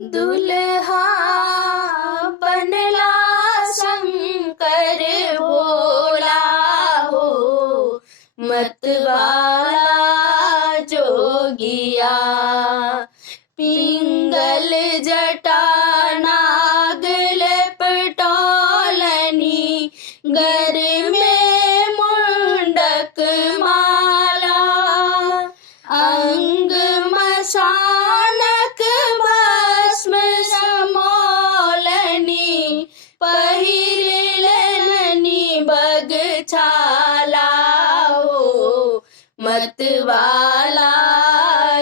दुल्हा बनला शंकर भोला हो, मतवाला जोगिया। पिंगल जटा नाग लपटौलनी, घर में मुंडक माला। अंग मशानक भस्म समौलनी, पहिरलनी बगछाला हो, मतवाला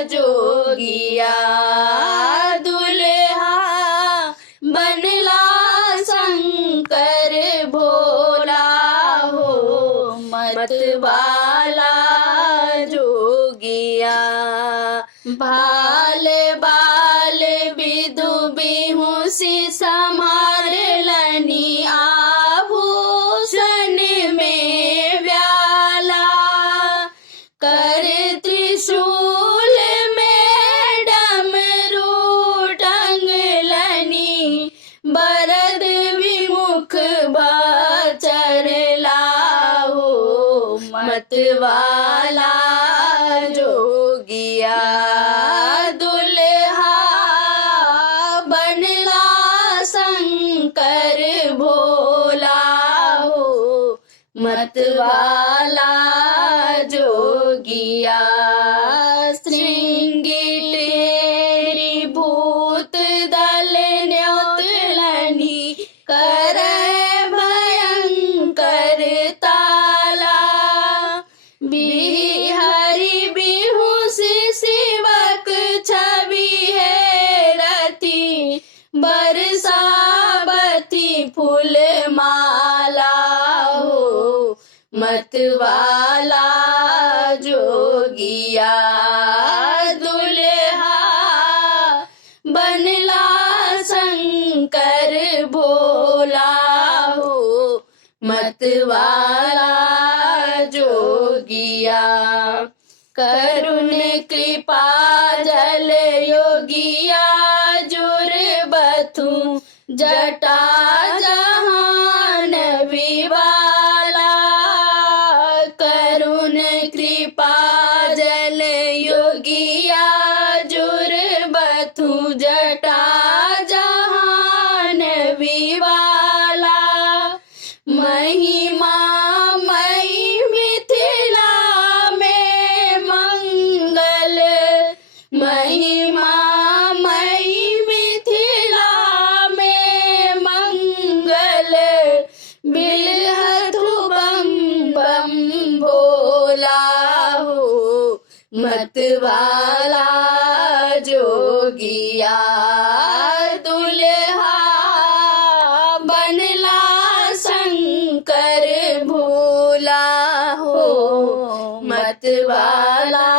जोगिया। दुल्हा बनला शंकर भोला हो, मतवाला जोगिया। बाल बाल विधु बिहुसी समारलनी, आभूषण में व्याला। कर त्रिशूल में डमरू टंगलनी, बरद विमुख बचरला हो, मतवाला जोगिया। दुल्हा बनला शंकर भोला हो, मतवाला जोगिया। श्रृंगिटेरी भूत दल न्योतलनी, कर भयंकर ताला। बिहरि बिहुसी शिवक छवि है रति, बरसावती फूल माला हो, मतवाला जोगिया। दुल्हा बनला शंकर भोला हो, मतवाला जोगिया। करुण कृपा जल योगिया, जुर्बथु जटा जहान विवाला। करुण कृपा जल योगिया, जुर्बथु जटा जहान विवाला। महिमा मई मिथिला में मंगल, महिमा मई मिथिला में मंगल। बिलहथु बम बम भोला हो, मतवाला जोगिया। दुल्हा बनला शंकर भोला हो, मतवाला